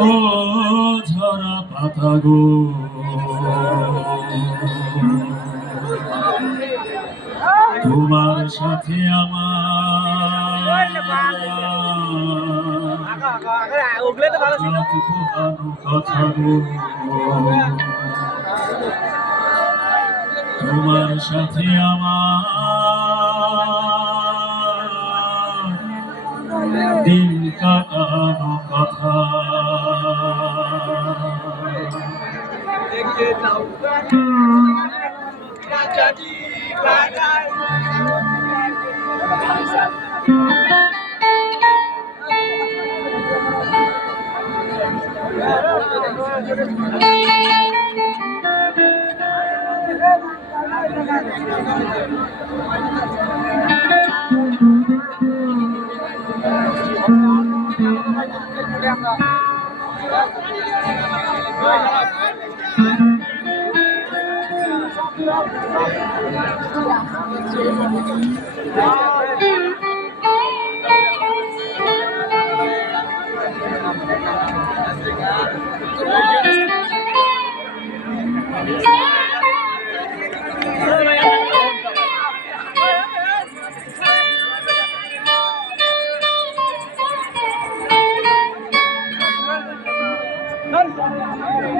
ও ঝরা পাতা গো তোমার সাথে আমার কথা গো তোমার সাথে আমার দিন কাটানো কথা। যে নৌকাটা রাজাজি বাড়ায় আমরা Wow.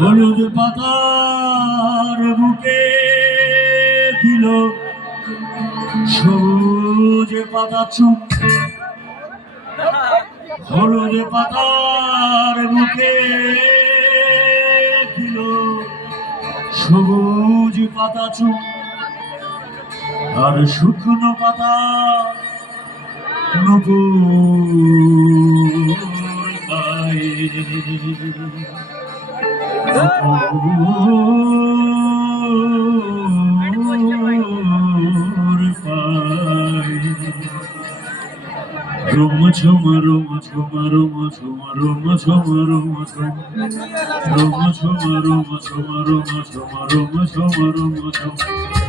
হলুদ পাতার বুকে দিল সবুজ পাতা চুপ। হলুদ পাতার বুকে দিল সবুজ পাতা চুপ। আর শুকনো পাতা নপুর রোম ঝুম রোম ঝুম রোম ঝুম রোম ঝুম রোম ঝুম রোম ঝুম রোম ঝুম রোম ঝুম রোম ঝুম রোম ঝুম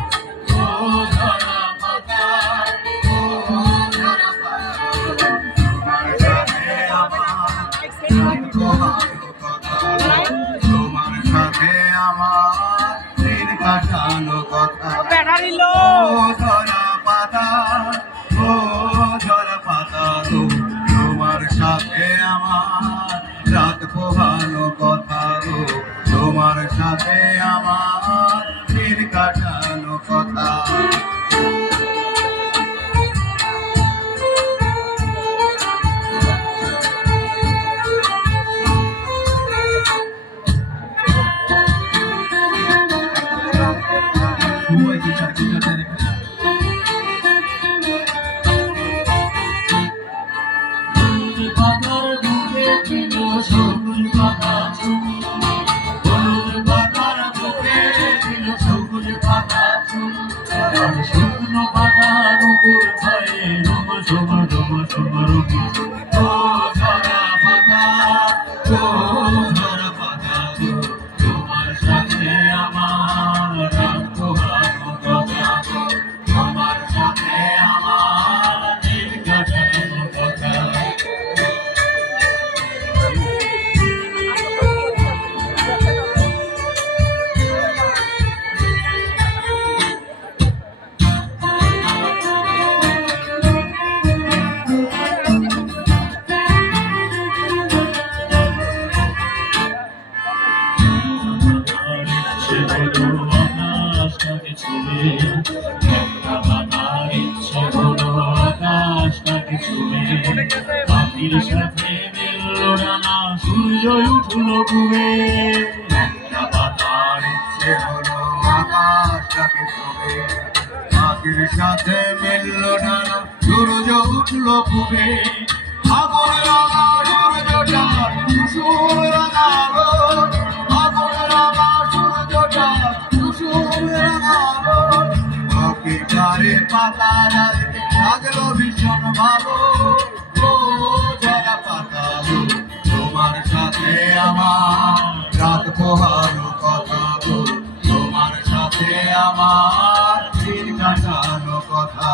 তোমার সাথে আমার দিন কাটানো কথা। ঝরা পাতা ও পাতা তোমার সাথে আমার রাত পোহানো কথা গো। তোমার সাথে আমার দিন কাটানো কথা। শুকনো পাতা নুপুর খায় রোমা সোমা রোমা সোমা রোমা। পাখির সাথে মিলল ডানা সূর্য উঠল ঘুরে একটা পাতার উঠল আগুন তোমার সাথে আমার রাত পোহালো কথা গো তোমার সাথে আমার দিন কাটানো কথা